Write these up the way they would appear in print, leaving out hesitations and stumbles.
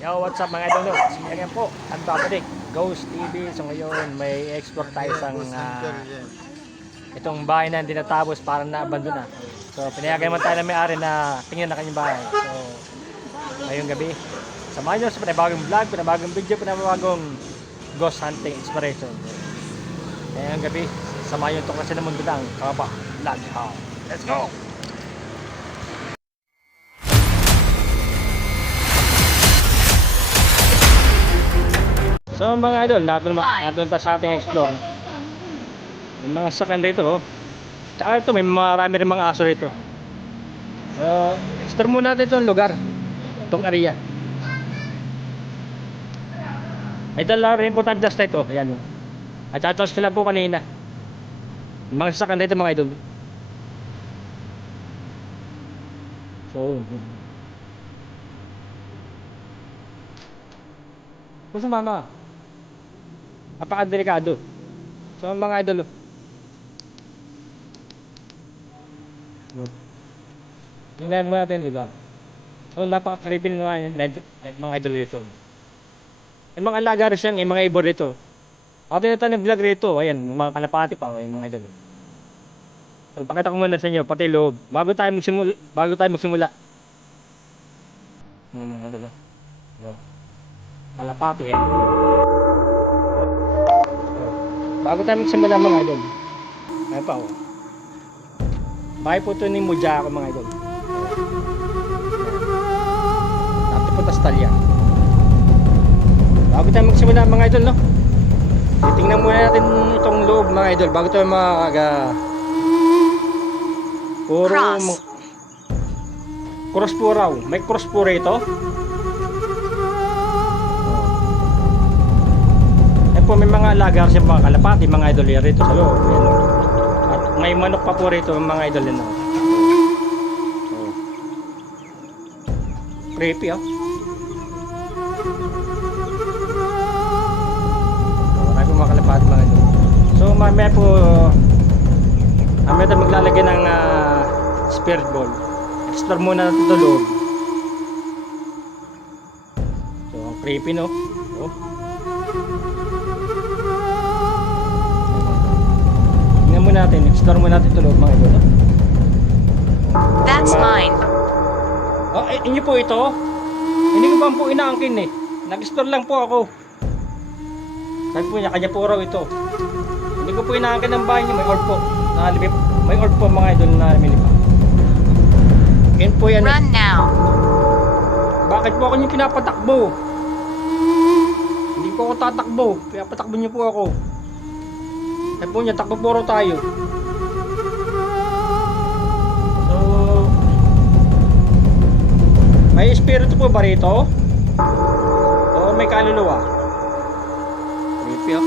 Yo, what's up mga idol? Ngayon po, ang babalik, Ghost TV. So ngayon, may explore tayo sa itong bahay na hindi natapos, parang na-abandon na. So pinayagan naman tayo na may-ari na tingnan na kanyang bahay. So ngayong gabi, samahan nyo sa panibagong vlog, panibagong video, panibagong ghost hunting inspiration. Ngayong gabi, samahan nyo ito kasi ng mundo ng Kaba Vlog. Let's go! So mga idol, natin pa sa ating explore. May mga sakan dito, oh. Tsaka ito, may marami rin mga aso rito. Explore muna natin itong lugar, itong area. Ito lang rin importante dust na ito. Ayan, oh. At atos ko lang po kanina. May mga sakan dito mga idol. So kung sumama, napakadelikado. So mga idol, tingnan mo natin, diba? So napaka-creepy naman mga idol dito. Yung mga alaga rin siya, yung mga ibon rito. Ako tinatanong vlog rito, ayan, mga kalapati pa, yung mga idol. So pakita ko muna sa inyo, pati loob, bago tayo magsimula. Mga idol, kalapati, eh. Bago tayo magsimula mga idol, ayun pa, oh. Bahay po ito ni Mudya ako mga idol. Dati po Tastalya. Bago tayo magsimula mga idol, no? Titingnan muna natin itong loob mga idol bago tayo cross po raw. May cross po rito. May mga alaga kasi mga kalapati, mga idol rito sa loob. Yan, at may manok pa po rito mga idol din. Creepy, oh. Marami po mga kalapati mga idol. So mamaya po tayo maglalagay ng spirit ball. Explore muna natin ito loob. So ang creepy, no? Oh. Natin, explore mo natin ito loob mga idol, no? That's mine. Oh, inyo po ito? Hindi ko ba po inaangkin eh. Nag-explore lang po ako. Sabi po niya, kanya po raw ito. Hindi ko po inaangkin ng bahay niyo. May orb po. May orb po mga idol na nilipad. Yan po yan. Run now. Bakit po ako niyo pinapatakbo? Hindi po ako tatakbo. Pinapatakbo niyo po ako. Sabi po niya, takbo puro tayo. So may espiritu po ba rito? O may kaluluwa? Creepy, oh.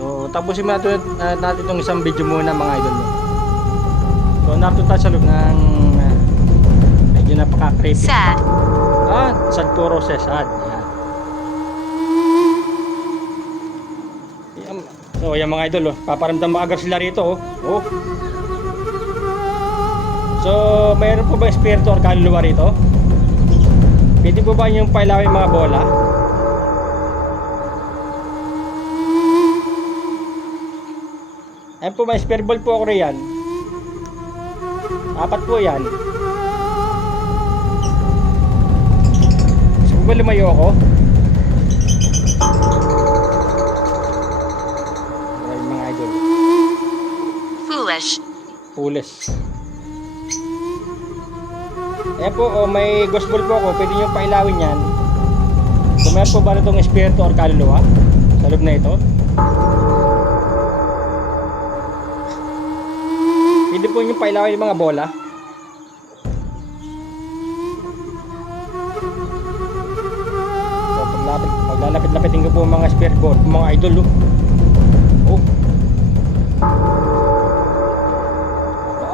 So tapusin mo natin itong isang video muna mga idol. So narito tayo sa loob ng medyo napaka-creepy. Sad. Sad puro sa sad. So yan mga idol, oh. Paparamdam maaga sila rito, oh. Oh. So mayroon po ba espiritu or kaluluwa rito? Pwede po ba yung pailawin yung mga bola? Ayan po, may spirit ball po ako riyan. 4 po yan. Gusto ba lumayo ako? Foolish. Ayan po, oh, may ghost ball po ako. Pwede nyo pailawin yan. Kung meron po ba na itong espiritu or kaluluwa sa loob na ito, pwede po nyo pailawin yung mga bola. So paglalapit-lapitin ko po mga spirit ball, mga idol, oh.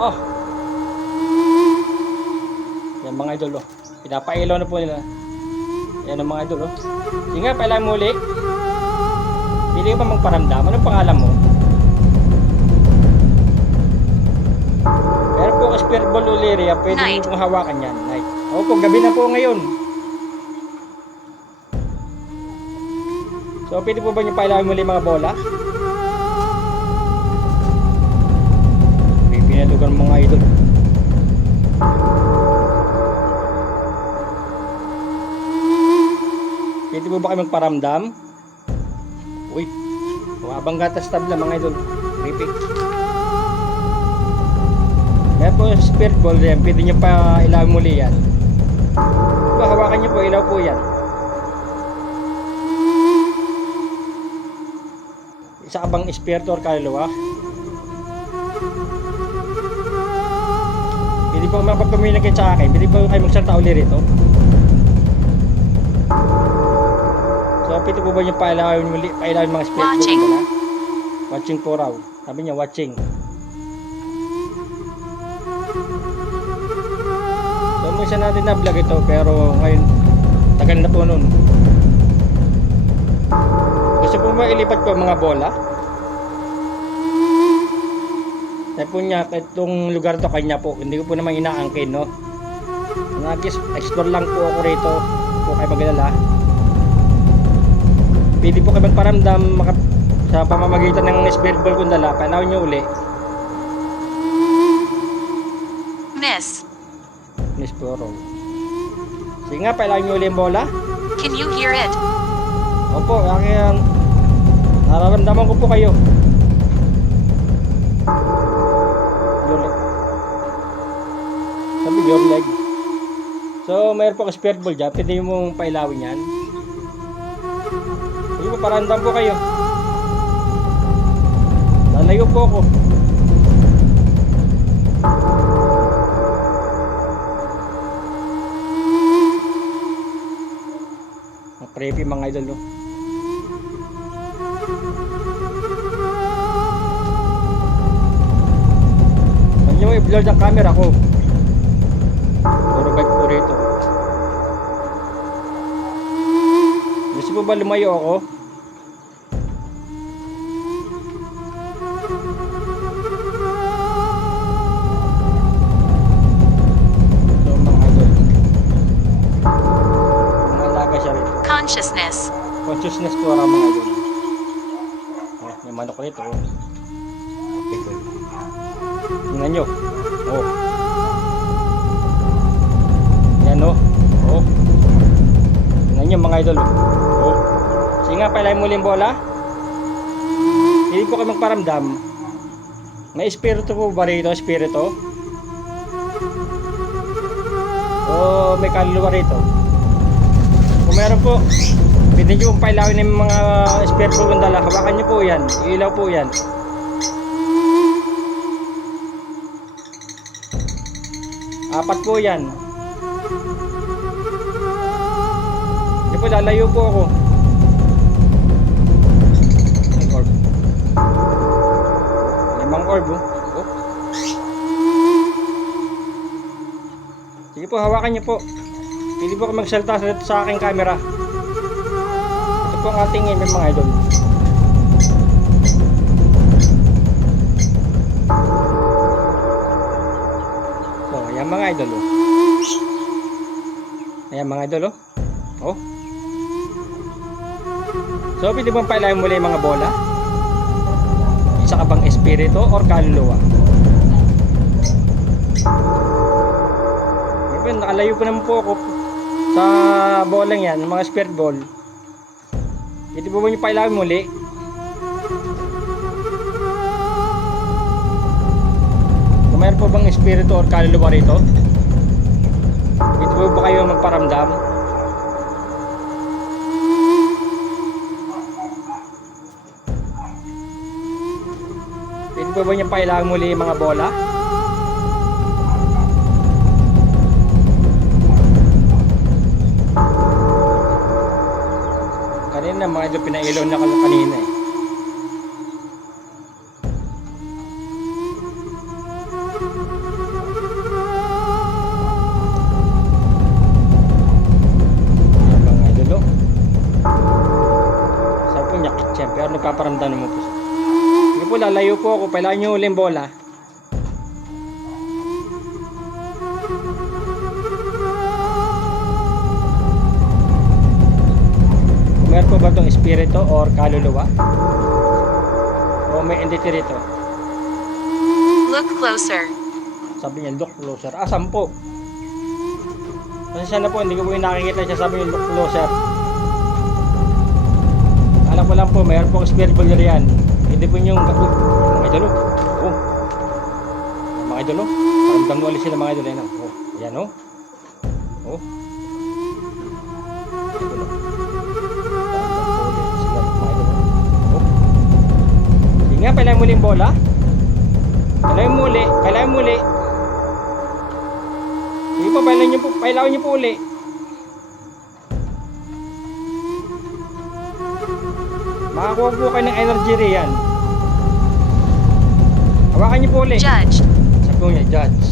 Oh. Yan mga idol, oh. Pinapailaw na po nila. Yan ang mga idol, oh. Sige nga, pailaw mo ulit. Pili ka pa magparamdam. Anong pangalan mo? Meron po spirit ball o liria, pwede Night. nyo pong hawakan yan. Night. Opo, gabi na po ngayon. So, pwede po ba nyo pailawin muli mga bola? May pinalugan mga idol. Pwede po ba kayo magparamdam? Uy, mabang gatas tabla mga idol. Ripik. Meron po yung spirit ball yan. Pwede nyo pa ilawin muli yan. Diba, hawakan nyo po, ilaw po yan. Isa ka bang espiritu or kaluluwa? Pwede po makapag-communicate sa akin. Pwede po kayo magsalita uli rito. So, pwede po ba yung pailawin mga spirit Watching. ball? Watching po raw. Sabi niya, watching. So, minsan natin na-vlog ito, pero ngayon, tagal na po nun. Gusto po ba ilipat ko mga bola? Sabi po niya, itong lugar to kanya po, hindi ko po naman inaangkin, no? Nag-explore lang po ako rito, po kayo magalala. Pwede po kayo magparamdam sa pamamagitan ng spirit ball kung dala, pailawin nyo uli. Miss. Miss Puro. Sige nga, pailawin nyo uli yung bola. Can you hear it? Opo, aking nararamdaman ko po kayo. Your leg. Sabi, your leg. So, mayroon po ka spirit ball dyan. Pwede mong pailawin yan. Sige po, parandam po kayo. Lalayo po ako. Ang creepy mga idol, no? Huwag nyo i-blur ang camera ko. Puro bike po rito. Gusto po ba lumayo ako? So mga idol, mga alaga siya rito. Consciousness. Consciousness po ang mga idol. Oh, may manok rito. Okay. Tingnan nyo. Oh. Yan oh. Oh. Tingnan nyo mga idol. Oh. Sige nga, pailayin muli yung bola. Hindi po kayo magparamdam. May espiritu po ba rito? Espiritu? O may kaluluwa rito? Kung meron po, pwede nyo pong pailawin ng mga espiritu kung dala. Hawakan nyo po yan. Ilaw po yan. Apat po yan. Hindi po, lalayo po ako. May orb. Limang orb, oh. Oh. Sige po, hawakan niyo po. Pili po kayo magsalita sa aking camera. Ito po ang ating email mga idol. So, ayan mga idol, oh. Ayan mga idol, oh. Oh. So, pwede bang pailayin muli yung mga bola? Isa ka bang espiritu or kaluluwa? Ngayon, nakalayo po naman po ako sa bolang yan, mga spirit ball. Pwede po ba nyo pailawin muli? Kung mayroon po bang espiritu or kaluluwa rito? Pwede po ba kayo magparamdam? Pwede po ba nyo pailawin muli yung mga bola? Kanina mga idol, pinailaw na kalo kanina eh. Ayan mga idol, oh. Sabi po nyakit siya, pero nagpaparamdam naman po siya. Sige po, lalayo po ako. Pailawan nyo ulit yung bola. po ba itong espiritu or kaluluwa? O may entity rito? Look closer. Sabi niya, look closer. Ah, 10. Kasi sana po, hindi ko po yung nakikita siya. Sabi niya, look closer. Alam ko lang po, mayroon pong spirit ball yan. Hindi po yung mga idolo. Oh. Mga idolo. Paramdam mo ulit sila mga idolo. Yan, oh. Yan, oh. Oh. Idolo. Paramdam po ulit sila mga idolo. Oh. Sige nga, pailahin muli yung bola. Pailahin muli. Pailahin muli. Sige po, pailahin niyo po uli. Makakuha po kayo ng energy riyan. Hawakan niyo po uli. Judge. Sabi po niya, judge.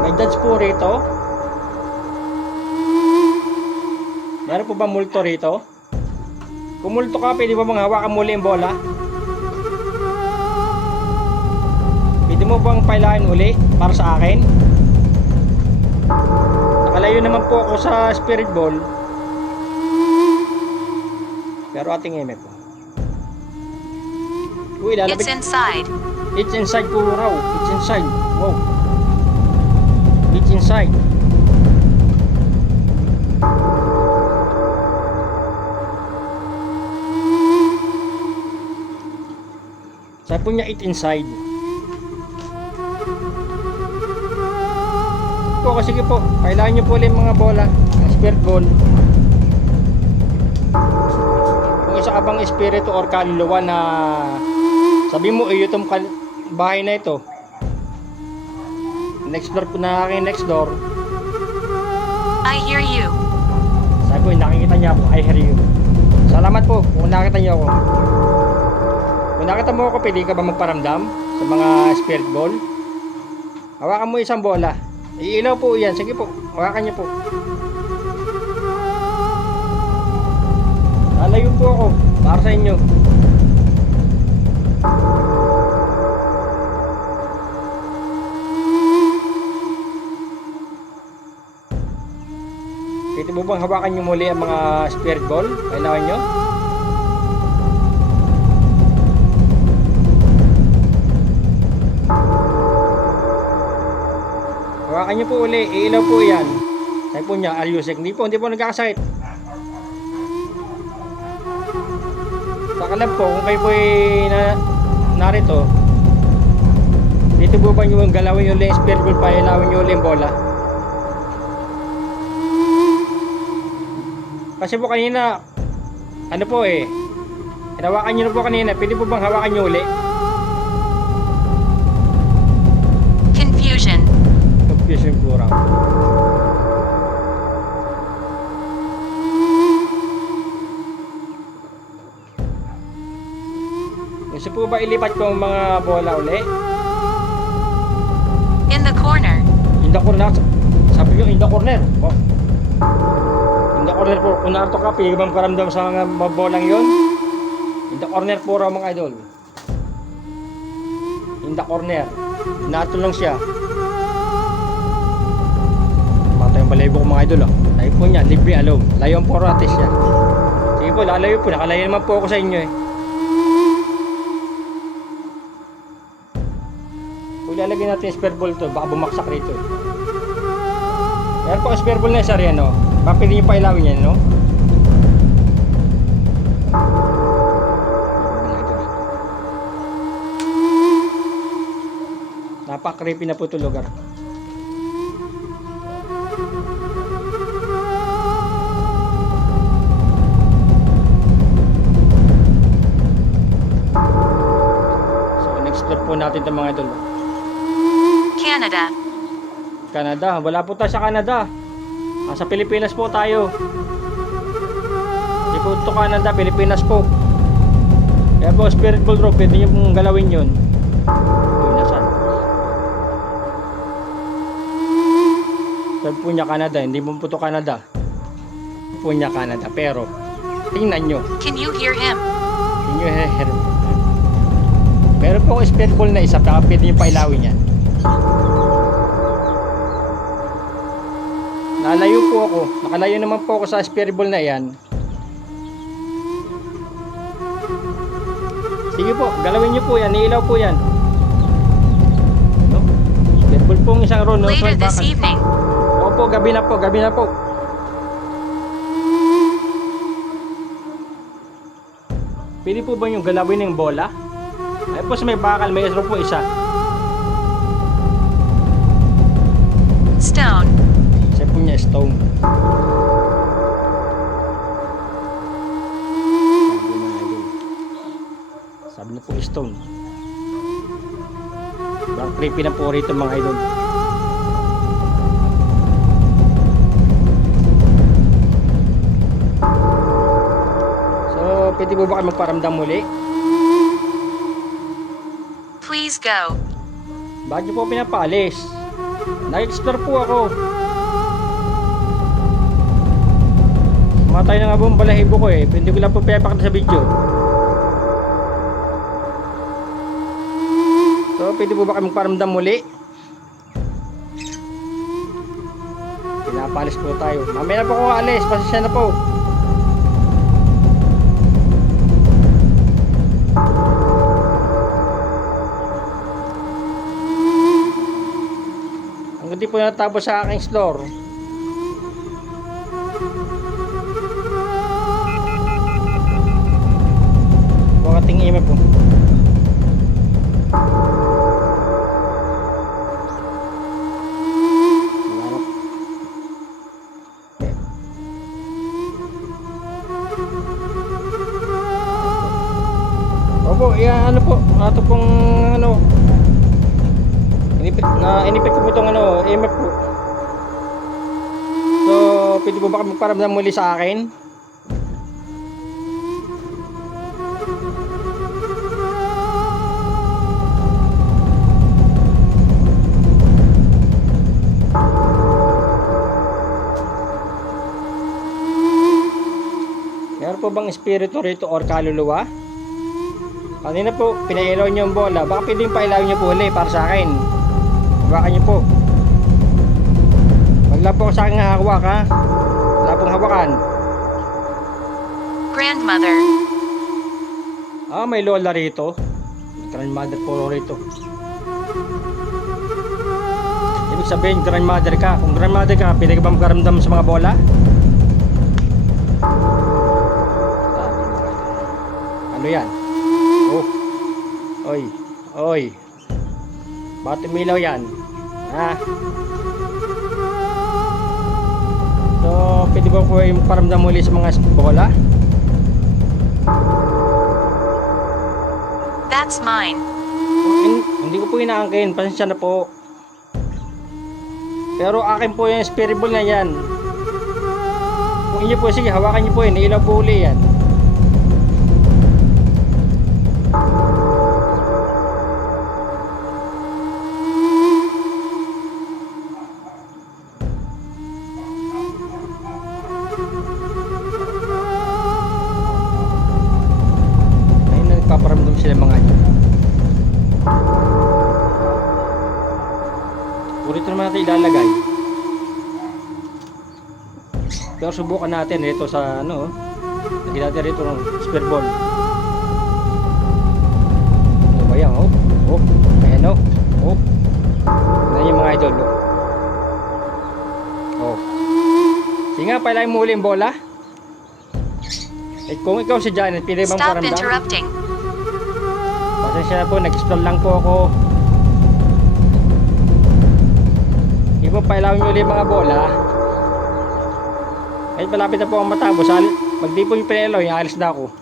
May judge po rito. Meron po ba multo rito? Kung multo ka, pwede ba bang hawakan muli yung bola? Pwede mo bang pailahin uli para sa akin? Nakalayo naman po ako sa spirit ball. Pero ating eme po. Uy, lalapit. It's inside. It's inside po raw. It's inside. Wow. It's inside. Sabi po niya, it's inside. Po, sige po. Kailangan niyo po ulit mga bola. Spirit ball. Kung isa ka bang espiritu or kaluluwa na sabi mo, itong bahay na ito, next door po na aking next door. I hear you. Sabi po, nakikita niya ako, I hear you. Salamat po kung nakita niyo ako. Kung nakita mo ako, pwede ka ba magparamdam sa mga spirit ball? Hawakan mo isang bola. Iilaw po yan. Sige po, hawakan niyo po. Lalayo po ako para sa inyo. Pwede mo bang hawakan nyo muli ang mga spirit ball? Kailangan nyo? Hawakan nyo po uli. Iilaw po yan. Sabi po niya, are you sick? Hindi po nagkakasakit. Saka lang po, kung kayo po narito, dito po ba nyo galawin nyo ulit yung spirit ball pa, ilawin nyo ulit yung bola? Kasi po kanina, ano po hinawakan nyo na po kanina, pwede po bang hawakan nyo ulit? Confusion. Confusion po raw. Gusto po ba ilipat ko ang mga bola uli? In the corner. In the corner. Sabi nyo, in the corner. Oh. In the corner po. Kung narito ka, pwede bang paramdam sa mga bolang yun? In the corner po raw mga idol. In the corner. Nato lang siya. Matay yung balayibo ko mga idol. Sabi po niya, leave me alone. Layon po ratis siya. Sige po, lalayo po. Nakalayo naman po ako sa inyo Kung ilalagay natin yung spare ball to, baka bumaksak rito Meron po ang spare ball na isa rin, baka pwede nyo pa ilawin yan, Napaka-creepy na po ito lugar. So, in-explore po natin itong mga idol. Canada. Canada, wala po tayo sa Canada. Sa Pilipinas po tayo. Hindi po ito Canada, Pilipinas po. Kaya po, spirit ball drop, pwede nyo pong galawin yun. Uy, nasan? Sabi po niya Canada, hindi po ito Canada. Sabi po niya Canada, pero tingnan nyo. Can you hear him? Tingnan nyo, meron po akong spirit ball na isa, baka pwede nyo pailawin yan. Nalayo po ako. Nakalayo naman po ako sa spirit ball na yan. Sige po, galawin niyo po yan. Niilaw po yan. No? Careful pong isang roll. No? Later this evening. Opo, gabi na po, gabi na po. Pwede po ba yung galawin ng bola? Ay po sa may bakal, may straw po isa. Stone. Isa po niya stone. Sabi na po stone. Parang creepy na po rito mga idol. So, pwede po ba kayo magparamdam muli? Please go. Bakit niyo po pinapaalis? Nag-explore po ako. Matay na nga po ang balahibo ko eh. Hindi ko lang po pinapakita sa video. So, pwede po ba kayo magparamdam muli? Pinapalis po tayo. Mamaya na po ako alis. Pasensya na po. Hanggang di po natapos sa aking store. Huwag ating email po. Opo, ano po, ato pong ano, inipit ko po itong ano, EMF po. So, pwede po ba magparamdam muli sa akin? Meron po bang espiritu rito or kaluluwa? Kanina po, pinailaw niyo yung bola. Baka pwede yung pailaw niyo po ulit para sa akin. Hawakan niyo po. Wag lang po sa akin hawak ha. Wala pong hawakan. Grandmother. Ah, may lola rito. Grandmother po rito. Ibig sabihin, grandmother ka. Kung grandmother ka, pwede ka ba magkaramdam sa mga bola? Ano yan? Oh. Oy. Oy. Bakit umilaw yan? Ha? So, pwede ba po yung paramdam muli sa mga bola? That's mine. Hindi ko po inaangkin. Pasensya na po. Pero akin po yung spirit ball na yan. Kung inyo po, sige, hawakan nyo po yun. Ilaw po uli yan. Paparamdam sila mga ito. Purito naman natin ilalagay. Pero subukan natin rito sa ano. Lagyan natin rito ng spare ball. Ano ba yan? Oh. Oh. Ayan oh. Oh. Ayan yung mga idol. Oh. Sige nga, pailayin mo uli yung bola. Eh, kung ikaw si Janet, pili bang Stop paramdam? interrupting. Pasensya na po, nag-explore lang po ako. Hindi po pailawin nyo ulit mga bola. Kahit malapit na po ang matapos, pag di po yung pinailaw, alis na ako.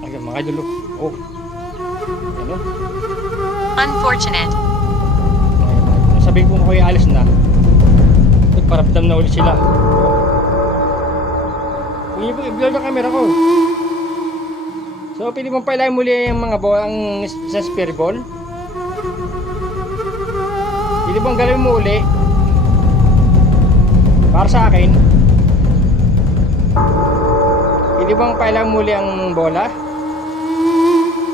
Ayan mga idol. Oh. Ano? Unfortunate. Sabihin ko kayo alis na. Paramdam na ulit sila. Kung yun po, i-blur na camera ko. So, pili mong pailayin muli yung mga ang sa spare ball. Pili mong galawin mo uli. Para sa akin. Pili Pwede bang pailang muli ang bola?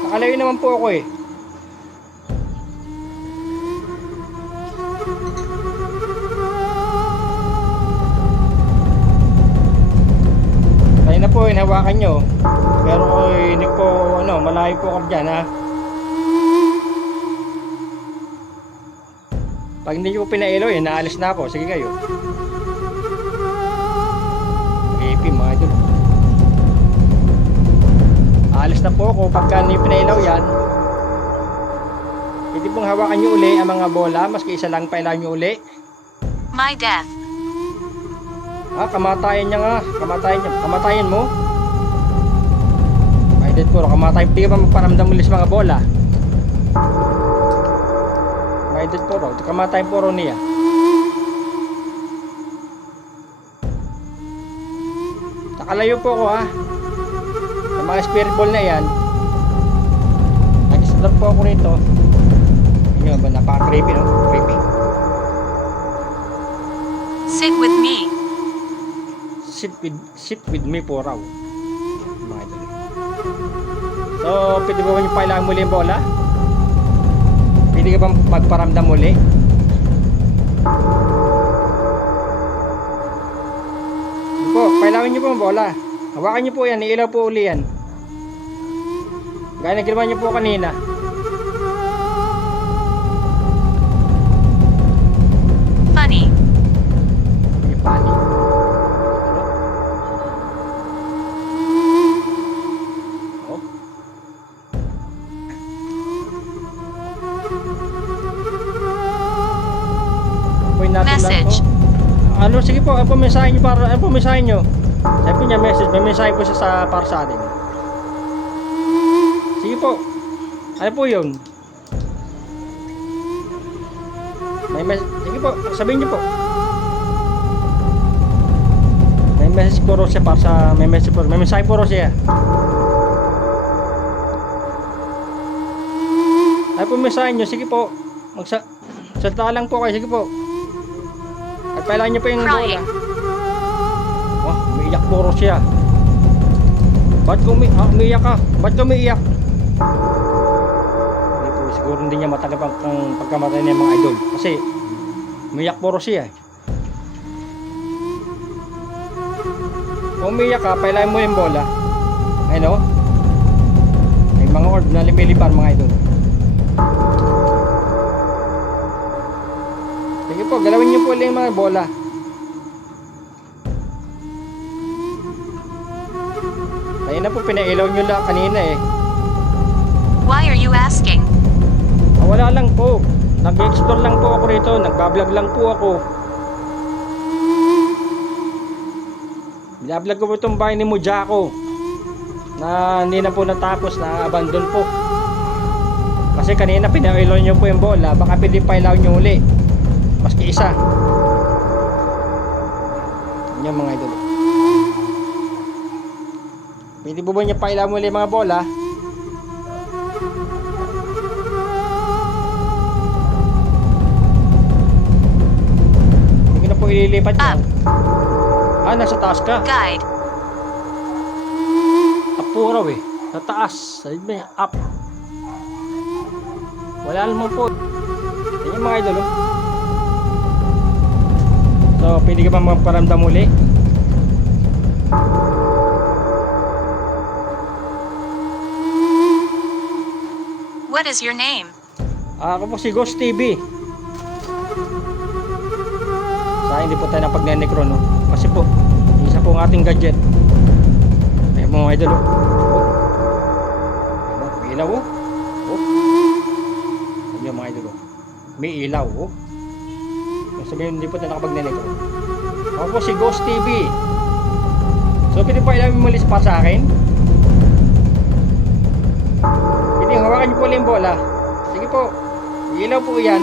Nakalayo naman po ako eh. Kaya na po, hinawakan nyo. Pero hindi po, malayo po ako dyan ha. Pag hindi nyo po pinailaw, naalis na ako. Sige kayo. Creepy mga idol. Aalis na po ako pagka hindi pinailaw yan. Hindi pong hawakan nyo uli ang mga bola. Maski isa lang pailaw nyo uli. My death. Kamatayan niya nga. Kamatayan niya. Kamatayan mo. May dead po. Kamatayan. Hindi ka ba magparamdam ulit sa mga bola? May dead po. Kamatayan po niya. Nakalayo po ako ha. Sa mga spirit ball na yan. Nag-stop po ako nito. Yun ba? Napaka-creepy no? Creepy. Sit with me. Sit with me po raw. Mga idol. So, pwede ba nyo pailangan muli yung bola? Pwede ka bang magparamdam muli? Po, kailangan nyo po ang bola. Hawakan nyo po yan, iilaw po uli yan. Gaya na ginawa nyo po kanina. Funny. Yung pani. Oh. Apoy natin Message. lang po. Sige po, ano po mensahe nyo para, ano po mensahe nyo? Sabi niya message, may mensahe po siya para sa atin. Sige po. Ano po yun? Sige po, sabihin niyo po. May message po siya para sa, may mensahe po siya. Ano po mensahe nyo? Sige po. Salta lang po kayo, sige po. At pailangan niyo po yung bola. Crying. Wah, umiiyak puro siya. Ba't umiiyak ka? Ba't ka umiiyak? Hindi po, siguro hindi niya matanggap ang pagkamatay niya mga idol. Kasi, umiiyak puro siya. Kung umiiyak ka, pailayan mo yung bola. Ayun o. May mga orb na lumilipan mga idol. Sige po, galawin niyo po ulit yung mga bola. Ayun na po, pinailaw nyo lang kanina eh. Why are you asking? Wala lang po. Nag-explore lang po ako rito. Nagbablog lang po ako. Binablog ko po itong bahay ni Mujako. Na hindi na po natapos. Na-abandon po. Kasi kanina pinailaw nyo po yung bola. Baka pwede pailaw nyo uli. Maski isa. Yan mga idol. Pwede po ba niya pailaw muli mga bola? Hindi ko na po ililipat niya. Nasa taas ka. Guide. Up po raw eh. Sa taas. Sa may up. Wala naman po. Yan mga idol oh. So, pwede ka ba magparamdam muli? What is your name? Ako po si Ghost TV. Sa hindi po tayo napagnenecro no. Kasi po, isa po ang ating gadget. Ayun mga idol oh. May ilaw oh. Ayun mga idol oh. May ilaw oh. Sabihin hindi po tayo nakapagnenecro. Ako po si Ghost TV. So pwede po ilaw mo pa sa akin. Pwede hawakan niyo po ulit yung bola. Sige po. Ilaw po yan.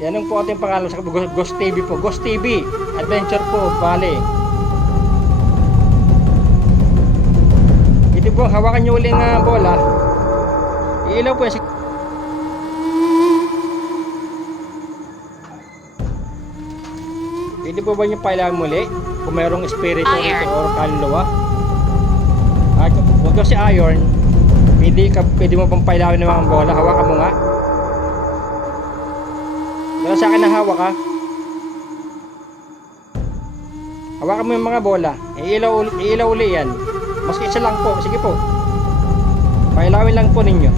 Yan po ating pangalan sa Ghost TV po. Ghost TV. Adventure po. Bale. Pwede po hawakan niyo ulit ng bola. Ilaw po yan. Pwede po ba niyo pailawan muli? kung mayroong espiritu Iron. rito or kaluluwa. At huwag daw si Iron, pwede mo bang pailawin ng mga bola? Hawakan mo nga. Dala sa akin na hawak ha. Hawakan mo yung mga bola. Iilaw uli yan. Maski isa lang po. Sige po. Pailawin lang po ninyo.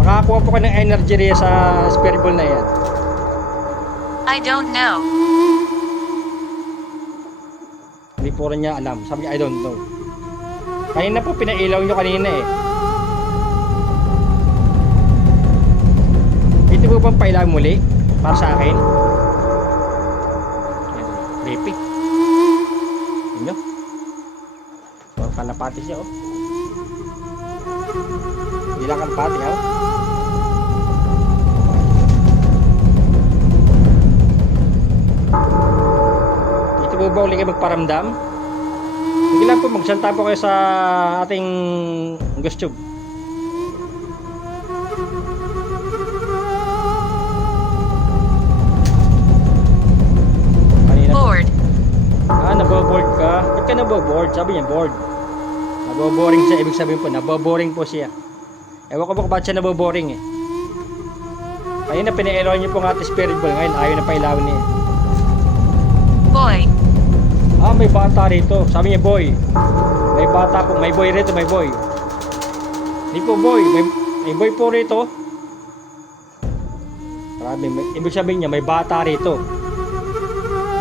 Makakakuha po ka ng energy rin sa spirit ball na yan. I don't know. Hindi po rin niya alam. Sabi niya, I don't know. Kanina po, pinailaw nyo kanina eh. Dito po bang pailaw muli? Para sa akin? Repic. Yun nyo. Parang kalapati siya oh. Hindi lang kalapati oh. Dito po ba uli kayo magparamdam? Sige lang po, magsalta po kayo sa ating GhostTube. Kanina po. Bored. Naboboard ka? Ba't ka naboboard? Sabi niya, bored. Naboboring siya, ibig sabihin po, naboboring po siya. Ewan ko ba kung ba't siya naboboring eh. Kanina pinailawan niyo po ng ating spirit ball, ngayon ayaw na pailawin niya. Boy. May bata rito. Sabi niya, boy. May bata po. May boy rito, may boy. Hindi po boy. May boy po rito. Ibig sabihin niya, may bata rito.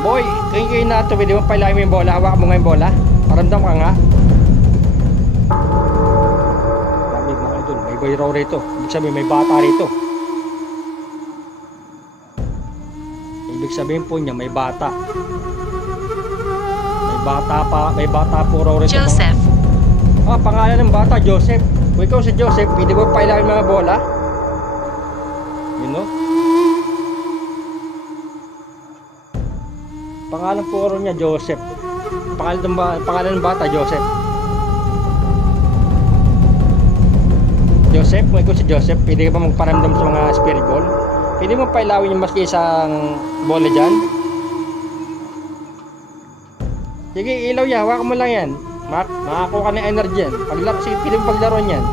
Boy, kayo na ito. Pwede mo pailahin mo yung bola. Hawakan mo nga yung bola. Paramdam ka nga. Sabi mga idol, may boy raw rito. Ibig sabihin, may bata rito. Ibig sabihin po niya, may bata. May bata po raw rito. Joseph. Pangalan ng bata, Joseph. Kung ikaw si Joseph, pwede mo pailawin mga bola? Yun no? Pangalan po raw niya, Joseph. Pangalan ng bata, Joseph. Joseph, kung ikaw si Joseph, pwede ka ba magparamdam sa mga spirit ball? Pwede mo pailawin yung maski isang bola dyan? Sige, ilaw yan. Hawakan mo lang yan. Makakuha ka ng energy yan. Sige, pwede mo paglaro yan.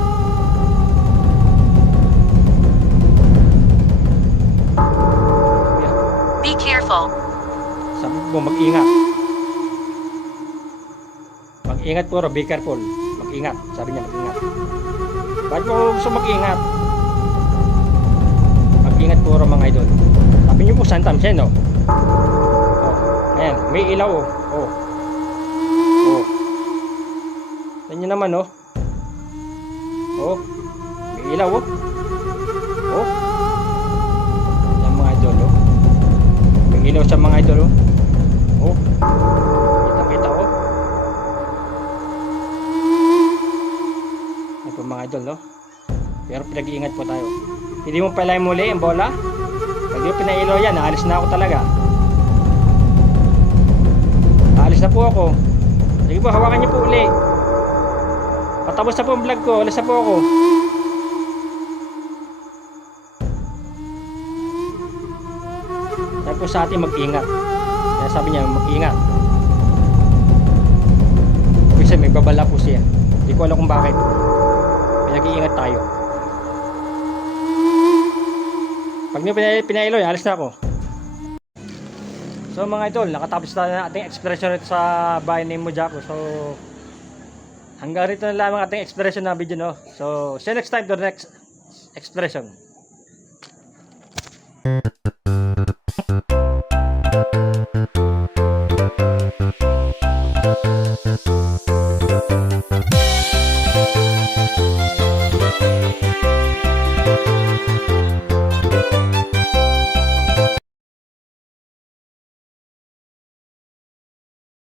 Be careful. Sabi mo, mag-ingat. Mag-ingat po, be careful. Mag-ingat. Sabi niya, mag-ingat. Bakit mo gusto mag-ingat? Mag-ingat po mga idol. Sabi niyo po, santam siya, no? Ayan, may ilaw, oh. Yan naman oh. May ilaw oh. Yan mga idol oh. May ilaw sa mga idol oh. Kita oh. Yan po mga idol no. Pero pinag-iingat po tayo. Hindi mo pala muli ang bola. Pag yung pinailaw yan, naalis na ako talaga. Naalis na po ako. Sige po, hawakan niyo po uli. Patapos na po ang vlog ko, alas na po ako. Sabi po sa atin mag-ingat. Kaya sabi niya mag-ingat. Kasi may babala po siya. Hindi ko alam kung bakit. Pinag-iingat tayo. Pag niyo pinailoy, alis na ako. So mga idol, nakatapos na ating expression rito sa bahay ni Mojako. So hanggang rito na lamang ating expression na video no. So see you next time to the next expression.